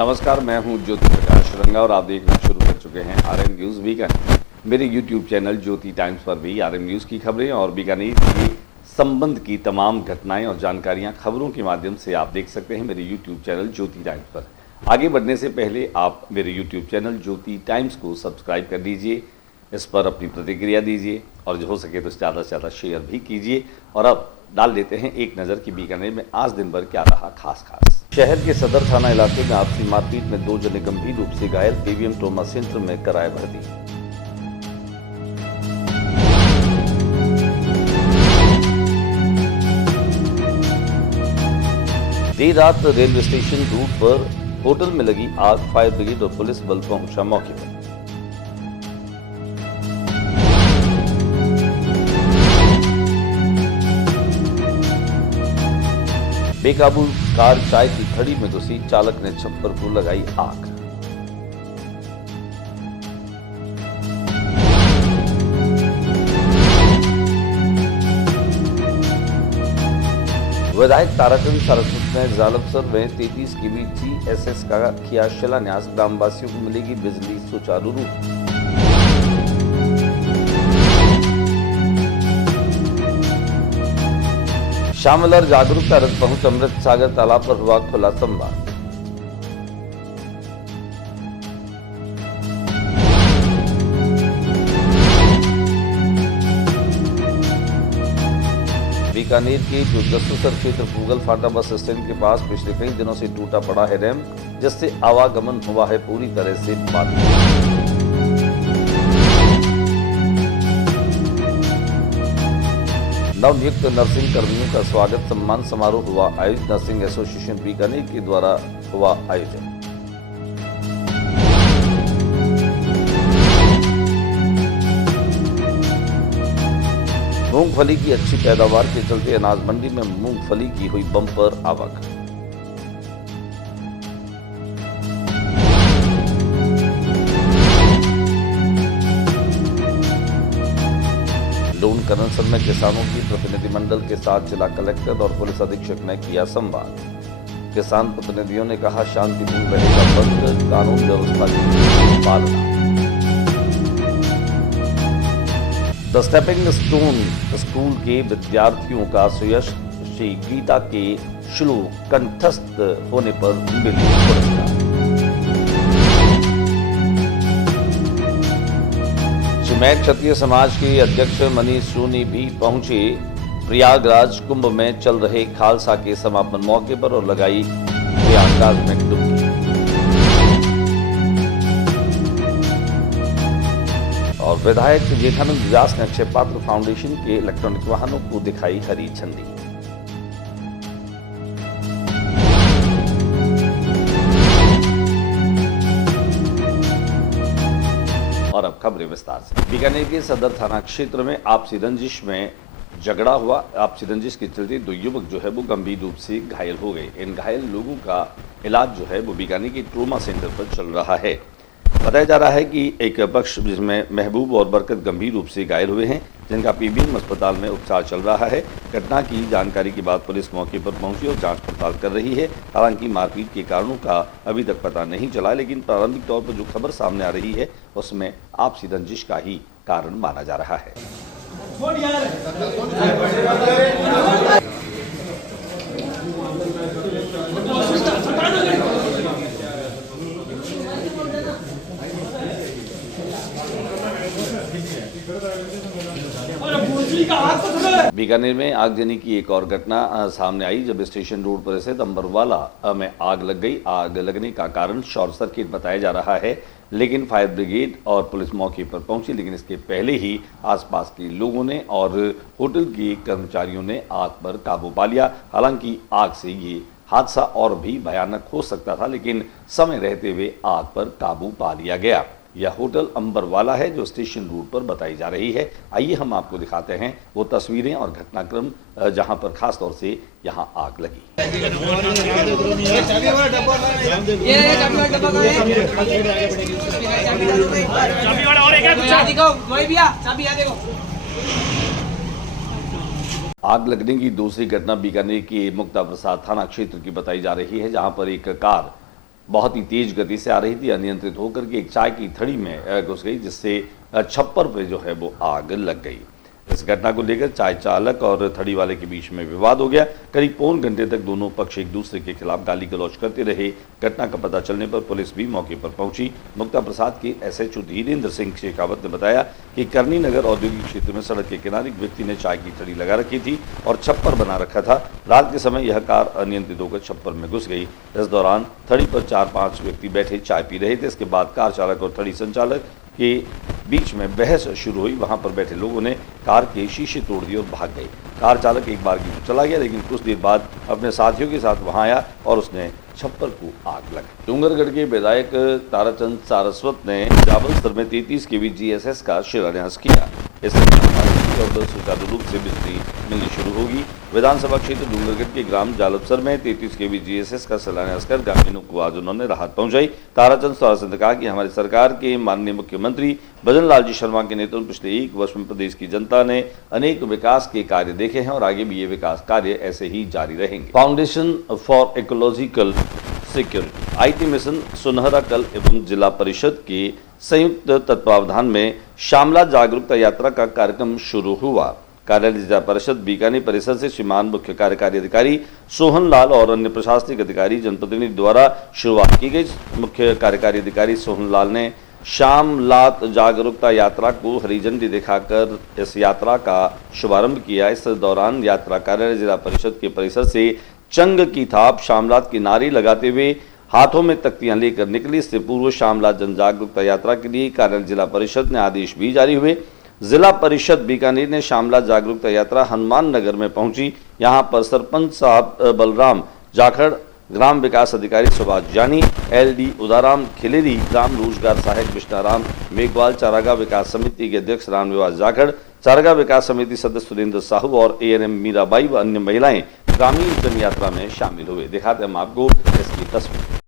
नमस्कार, मैं हूं ज्योति प्रकाश रंगा और आप देखना शुरू कर चुके हैं आरएम न्यूज़ बीकानेर। मेरे यूट्यूब चैनल ज्योति टाइम्स पर भी आरएम न्यूज़ की खबरें और बीकानेर के संबंध की तमाम घटनाएं और जानकारियां खबरों के माध्यम से आप देख सकते हैं मेरे यूट्यूब चैनल ज्योति टाइम्स पर। आगे बढ़ने से पहले आप मेरे यूट्यूब चैनल ज्योति टाइम्स को सब्सक्राइब कर लीजिए, इस पर अपनी प्रतिक्रिया दीजिए और जो हो सके तो ज़्यादा से ज़्यादा शेयर भी कीजिए। और अब डाल लेते हैं एक नज़र कि बीकानेर में आज दिन भर क्या रहा खास। शहर के सदर थाना इलाके में आपसी मारपीट में 2 जने गंभीर रूप से घायल, केवीएम ट्रॉमा सेंटर में कराया भर्ती। देर रात रेलवे स्टेशन रूट पर होटल में लगी आग, फायर ब्रिगेड और पुलिस बल पहुंचा मौके पर। बेकाबू कार चाय की खड़ी में घुसी, चालक ने छप्पर को लगाई आग। विधायक ताराचंद सारस्वत ने जालपसर में 33 केवी GSS का किया शिलान्यास, ग्रामवासियों को मिलेगी बिजली सुचारू रूप। शामिलर जागरूकता रथ पहुंच, अमृत सागर तालाब पर हुआ खुला संवाद। बीकानेर के जोगदस्तर क्षेत्र पूगल फाटा बस स्टैंड के पास पिछले कई दिनों से टूटा पड़ा है रैंप, जिससे आवागमन हुआ है पूरी तरह से बाधित। नवनियुक्त नर्सिंग कर्मियों का स्वागत सम्मान समारोह हुआ आयोजित, नर्सिंग एसोसिएशन बीकानेर के द्वारा हुआ आयोजन। मूंगफली की अच्छी पैदावार के चलते अनाज मंडी में मूंगफली की हुई बम्पर आवक। लोन कनेक्शन में किसानों की प्रतिनिधिमंडल के साथ जिला कलेक्टर और पुलिस अधीक्षक ने किया संवाद। किसान प्रतिनिधियों ने कहा शांतिपूर्ण रहेगा बंद, कानून व्यवस्था की पालना। द स्टेपिंग स्टोन स्कूल के विद्यार्थियों का सुयश श्री गीता के श्लोक कंठस्थ होने पर मिले पुरस्कार। मैं क्षत्रिय समाज के अध्यक्ष मनीष सोनी भी पहुंचे प्रयागराज कुंभ में चल रहे खालसा के समापन मौके पर और लगाई प्रयागराज में डुबकी। और विधायक जेठानंद व्यास ने अक्षय पात्र फाउंडेशन के इलेक्ट्रॉनिक वाहनों को दिखाई हरी झंडी। और अब खबरें विस्तार से। बीकानेर के सदर थाना क्षेत्र में आपसी रंजिश में झगड़ा हुआ। आपसी रंजिश के चलते 2 युवक जो है वो गंभीर रूप से घायल हो गए। इन घायल लोगों का इलाज जो है वो बीकानेर के ट्रोमा सेंटर पर चल रहा है। बताया जा रहा है कि एक पक्ष जिसमें महबूब और बरकत गंभीर रूप से घायल हुए हैं, जिनका पीबीएम अस्पताल में उपचार चल रहा है। घटना की जानकारी के बाद पुलिस मौके पर पहुंची और जांच पड़ताल कर रही है। हालांकि मारपीट के कारणों का अभी तक पता नहीं चला, लेकिन प्रारंभिक तौर पर जो खबर सामने आ रही है उसमें आपसी रंजिश का ही कारण माना जा रहा है। बीकानेर में आगजनी की एक और घटना सामने आई, जब स्टेशन रोड पर स्थित अंबरवाला में आग लग गई। आग लगने का कारण शॉर्ट सर्किट बताया जा रहा है, लेकिन फायर ब्रिगेड और पुलिस मौके पर पहुंची, लेकिन इसके पहले ही आसपास के लोगों ने और होटल के कर्मचारियों ने आग पर काबू पा लिया। हालांकि आग से ये हादसा और भी भयानक हो सकता था, लेकिन समय रहते हुए आग पर काबू पा लिया गया। यह होटल अंबरवाला है जो स्टेशन रूट पर बताई जा रही है। आइए हम आपको दिखाते हैं वो तस्वीरें और घटनाक्रम जहां पर खास तौर से यहां आग लगी। आग लगने की दूसरी घटना बीकानेर के मुक्ता प्रसाद थाना क्षेत्र की बताई जा रही है, जहां पर एक कार बहुत ही तेज गति से आ रही थी। अनियंत्रित होकर के एक चाय की थड़ी में घुस गई, जिससे छप्पर पे जो है वो आग लग गई। इस घटना को लेकर चाय चालक और थड़ी वाले के बीच में विवाद हो गया। करीब पौन घंटे तक दोनों पक्ष एक दूसरे के खिलाफ गाली गलौज करते रहे। घटना का पता चलने पर पुलिस भी मौके पर पहुंची। मुक्ता प्रसाद के एसएचओ धीरेन्द्र सिंह शेखावत ने बताया कि करनी नगर औद्योगिक क्षेत्र में सड़क के किनारे एक व्यक्ति ने चाय की थड़ी लगा रखी थी और छप्पर बना रखा था। रात के समय यह कार अनियंत्रित होकर छप्पर में घुस गई। इस दौरान थड़ी पर 4-5 व्यक्ति बैठे चाय पी रहे थे। इसके बाद कार चालक और थड़ी संचालक के बीच में बहस शुरू हुई। वहां पर बैठे लोगों ने कार के शीशे तोड़ दिए और भाग गए। कार चालक एक बार की तो चला गया, लेकिन कुछ देर बाद अपने साथियों के साथ वहां आया और उसने छप्पर को आग लगाई। डूंगरगढ़ के विधायक ताराचंद सारस्वत ने जाबलसर में 33 kV GSS का शिलान्यास किया। इससे सुचारू रूप से बिजली मिलनी शुरू होगी। विधानसभा क्षेत्र डूंगरगढ़ के ग्राम जालबसर में 33 kV GSS का शिलान्यास कर ग्रामीणों को आज उन्होंने राहत पहुंचाई। ताराचंद सारस्वत ने कहा कि हमारी सरकार के माननीय मुख्यमंत्री भजन लाल जी शर्मा के नेतृत्व में पिछले 1 वर्ष में प्रदेश की जनता ने अनेक विकास के कार्य देखे हैं और आगे भी ये विकास कार्य ऐसे ही जारी रहेंगे। Foundation for ecological security IT mission सुनहरा कल एवं जिला परिषद के संयुक्त तत्वावधान में श्यामला जागरूकता यात्रा का कार्यक्रम शुरू हुआ। कार्यालय जिला परिषद बीकानेर परिसर से श्रीमान मुख्य कार्यकारी अधिकारी सोहन लाल और अन्य प्रशासनिक अधिकारी जनप्रतिनिधि द्वारा शुरुआत की गई। मुख्य कार्यकारी अधिकारी सोहन लाल ने श्यामलात जागरूकता यात्रा को हरी झंडी दिखाकर इस यात्रा का शुभारंभ किया। इस दौरान यात्रा कार्यालय जिला परिषद के परिसर से चंग की थाप श्यामलात की नारी लगाते हुए हाथों में तख्तियां लेकर निकली। इससे पूर्व श्यामलात जन जागरूकता यात्रा के लिए कार्यालय जिला परिषद ने आदेश भी जारी हुए। जिला परिषद बीकानेर ने श्यामलात जागरूकता यात्रा हनुमान नगर में पहुंची। यहां पर सरपंच साहब बलराम जाखड़, ग्राम विकास अधिकारी सुभाष जानी, LD उदाराम खिलेरी, ग्राम रोजगार सहायक कृष्णाराम मेघवाल, चारागाह विकास समिति के अध्यक्ष रामनिवास जाखड़, चारागाह विकास समिति सदस्य सुरेंद्र साहू और ANM मीराबाई व अन्य महिलाएं ग्रामीण जन यात्रा में शामिल हुए। दिखाते हम आपको इसकी तस्वीर।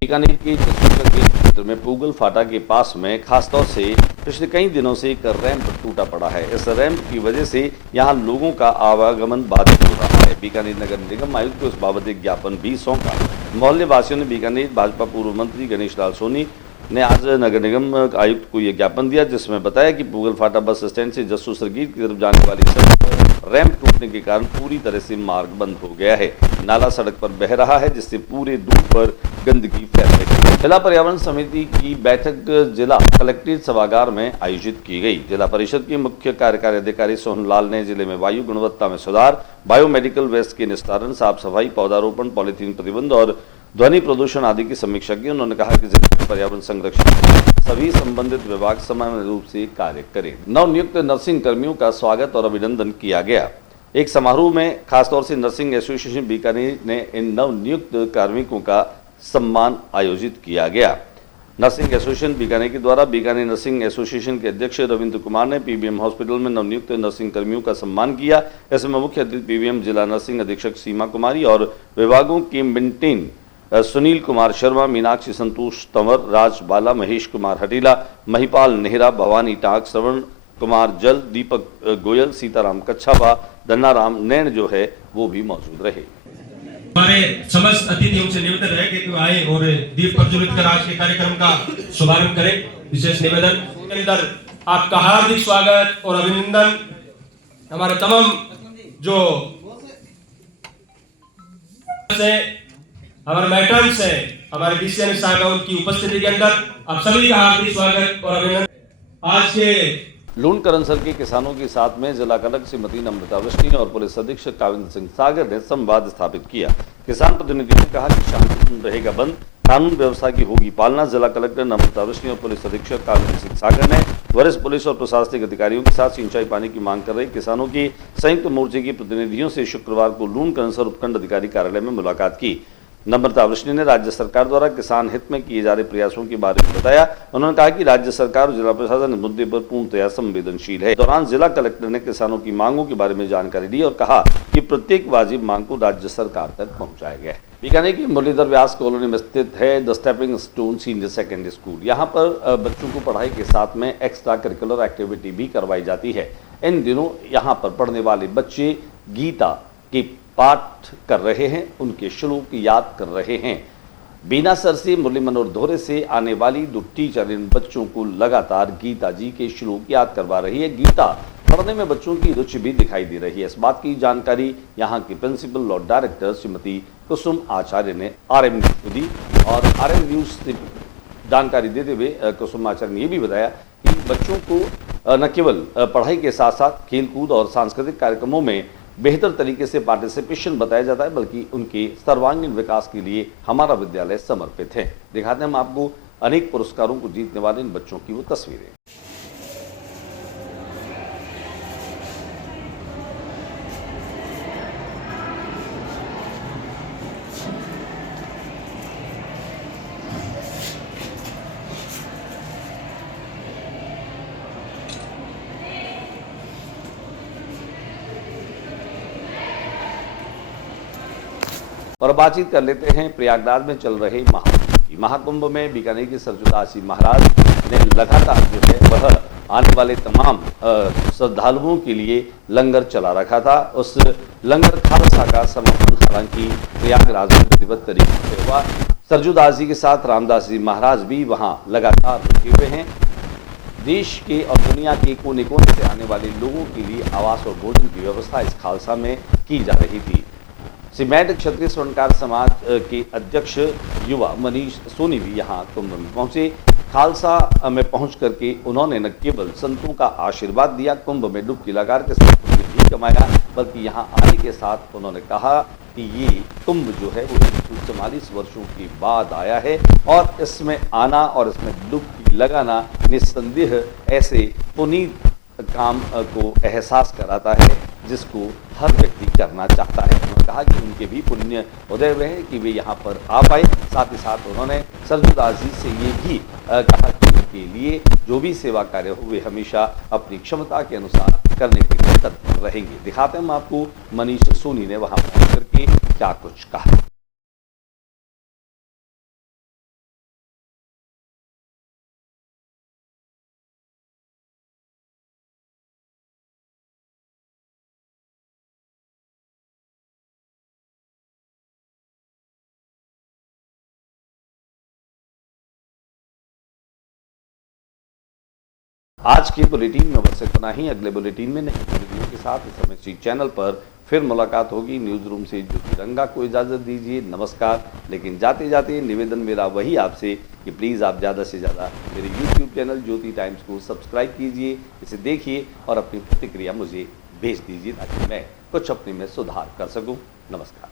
बीकानेर के जसवंतगढ़ के क्षेत्र में पूगल फाटा के पास में खासतौर से पिछले कई दिनों से एक रैंप टूटा पड़ा है। इस रैंप की वजह से यहां लोगों का आवागमन बाधित हो रहा है। बीकानेर नगर निगम आयुक्त को इस बाबत एक ज्ञापन भी सौंपा। मोहल्ले वासियों ने बीकानेर भाजपा पूर्व मंत्री गणेश लाल सोनी ने आज नगर निगम आयुक्त को यह ज्ञापन दिया, जिसमें बताया कि पूगल फाटा बस स्टैंड से जस्सू सरगीट की तरफ जाने वाली सड़क पर रैंप टूटने के कारण पूरी तरह से मार्ग बंद हो गया है। नाला सड़क पर बह रहा है, जिससे पूरे दूर पर गंदगी फैल रही है। जिला पर्यावरण समिति की बैठक जिला कलेक्ट्रेट सभागार में आयोजित की गई। जिला परिषद के मुख्य कार्यकारी अधिकारी सोहन लाल ने जिले में वायु गुणवत्ता में सुधार, बायोमेडिकल वेस्ट के निस्तारण, साफ सफाई, पौधारोपण, पॉलीथीन प्रतिबंध और ध्वनि प्रदूषण आदि की समीक्षा की। उन्होंने कहा कि जिले में पर्यावरण संरक्षण सभी संबंधित विभाग समान रूप से कार्य करें। नवनियुक्त नर्सिंग कर्मियों का स्वागत और अभिनंदन किया गया। एक समारोह में खासतौर से नर्सिंग एसोसिएशन बीकानेर ने इन नवनियुक्त कार्मिकों का सम्मान आयोजित किया गया। नर्सिंग एसोसिएशन बीकानेर के द्वारा बीकानेर नर्सिंग एसोसिएशन के अध्यक्ष रविंद्र कुमार ने PBM हॉस्पिटल में नवनियुक्त नर्सिंग कर्मियों का सम्मान किया। इसमें मुख्य अतिथि PBM जिला नर्सिंग अधीक्षक सीमा कुमारी और विभागों के मेंटेन सुनील कुमार शर्मा, मीनाक्षी संतोष तंवर, राज बाला, महेश कुमार हटीला, महिपाल नेहरा, भवानी टाक, श्रवण कुमार जल, दीपक गोयल, सीताराम कच्छावा, धन्नाराम नैन जो है वो भी मौजूद रहे। हमारे समस्त अतिथियों से निवेदन है कि आए और दीप प्रज्वलित कर आज के कार्यक्रम का शुभारंभ करें। विशेष निवेदन के अंदर आपका हार्दिक स्वागत और अभिनंदन। हमारे तमाम जो हमारे मैट्रन्स हैं, हमारे DCN साहब हैं, उनकी उपस्थिति के अंदर आप सभी का हार्दिक स्वागत और अभिनंदन। आज के लूणकरनसर के किसानों के साथ में जिला कलेक्टर श्रीमती नम्रता वृष्टि और पुलिस अधीक्षक काविंद्र सिंह सागर ने संवाद स्थापित किया। किसान प्रतिनिधियों ने कहा कि शांतिपूर्ण रहेगा बंद, कानून व्यवस्था की होगी पालना। जिला कलेक्टर नम्रता वृष्टि और पुलिस अधीक्षक काविंद्र सिंह सागर ने वरिष्ठ पुलिस और प्रशासनिक अधिकारियों के साथ सिंचाई पानी की मांग कर रहे किसानों की संयुक्त मोर्चे के प्रतिनिधियों से शुक्रवार को लूणकरनसर उपखंड अधिकारी कार्यालय में मुलाकात की। नम्रता वृष्णि ने राज्य सरकार द्वारा किसान हित में किए जा रहे प्रयासों के बारे में बताया। उन्होंने कहा कि राज्य सरकार और जिला प्रशासन इस मुद्दे पर पूर्णतया संवेदनशील है। इस दौरान जिला कलेक्टर ने किसानों की मांगों के बारे में जानकारी दी और कहा कि प्रत्येक वाजिब मांग को राज्य सरकार तक पहुंचाया गया है। बीकानेर की मुरलीधर व्यास कॉलोनी में स्थित है the stepping stone senior secondary school. यहाँ पर बच्चों को पढ़ाई के साथ में एक्स्ट्रा करिकुलर एक्टिविटी भी करवाई जाती है। इन दिनों यहाँ पर पढ़ने वाले बच्चे गीता के पाठ कर रहे हैं, उनके श्लोक की याद कर रहे हैं। बीना सर से मुरली मनोहर धोरे से आने वाली दो टीचर इन बच्चों को लगातार गीता जी के श्लोक याद करवा रही है। गीता पढ़ने में बच्चों की रुचि भी दिखाई दे रही है। इस बात की जानकारी यहाँ की प्रिंसिपल और डायरेक्टर श्रीमती कुसुम आचार्य ने RM न्यूज को दी और RM न्यूज से जानकारी देते हुए कुसुम आचार्य ने यह भी बताया कि बच्चों को न केवल पढ़ाई के साथ साथ खेलकूद और सांस्कृतिक कार्यक्रमों में बेहतर तरीके से पार्टिसिपेशन बताया जाता है, बल्कि उनके सर्वांगीण विकास के लिए हमारा विद्यालय समर्पित है। दिखाते हैं हम आपको अनेक पुरस्कारों को जीतने वाले इन बच्चों की वो तस्वीरें। और बातचीत कर लेते हैं प्रयागराज में चल रहे महाकुंभ में बीकानेर के सरजुदासी महाराज ने लगातार जो है वह आने वाले तमाम श्रद्धालुओं के लिए लंगर चला रखा था। उस लंगर खालसा का समापन हालांकि प्रयागराज में विधिवत तरीके से हुआ। सरजुदास जी के साथ रामदास जी महाराज भी वहां लगातार रुके हुए हैं। देश के और दुनिया के कोने कोने से आने वाले लोगों के लिए आवास और भोजन की व्यवस्था इस खालसा में की जा रही थी। सीमेंट क्षत्रिय स्वर्णकार समाज के अध्यक्ष युवा मनीष सोनी भी यहां कुंभ में पहुंचे। खालसा में पहुंच करके उन्होंने न केवल संतों का आशीर्वाद दिया, कुंभ में डुबकी लगा के संतों ने भी कमाया, बल्कि यहां आने के साथ उन्होंने कहा कि ये कुंभ जो है वो 144 वर्षों के बाद आया है और इसमें आना और इसमें डुबकी लगाना निस्संदेह ऐसे पुनीत काम को एहसास कराता है जिसको हर व्यक्ति करना चाहता है। उन्होंने कहा कि उनके भी पुण्य उदय हुए हैं कि वे यहाँ पर आ पाए। साथ ही साथ उन्होंने सरजुदास जी से ये भी कहा कि उनके लिए जो भी सेवा कार्य हो वे हमेशा अपनी क्षमता के अनुसार करने के लिए तत्पर रहेंगे। दिखाते हैं हम आपको मनीष सोनी ने वहाँ पहुँच करके क्या कुछ कहा। आज के बुलेटिन में बस इतना ही। अगले बुलेटिन में नई वीडियो के साथ इस समय इसी चैनल पर फिर मुलाकात होगी। न्यूज रूम से ज्योति रंगा को इजाज़त दीजिए, नमस्कार। लेकिन जाते जाते निवेदन मेरा वही आपसे कि प्लीज़ आप ज़्यादा से ज़्यादा मेरे YouTube चैनल ज्योति टाइम्स को सब्सक्राइब कीजिए, इसे देखिए और अपनी प्रतिक्रिया मुझे भेज दीजिए ताकि मैं कुछ अपने में सुधार कर सकूँ। नमस्कार।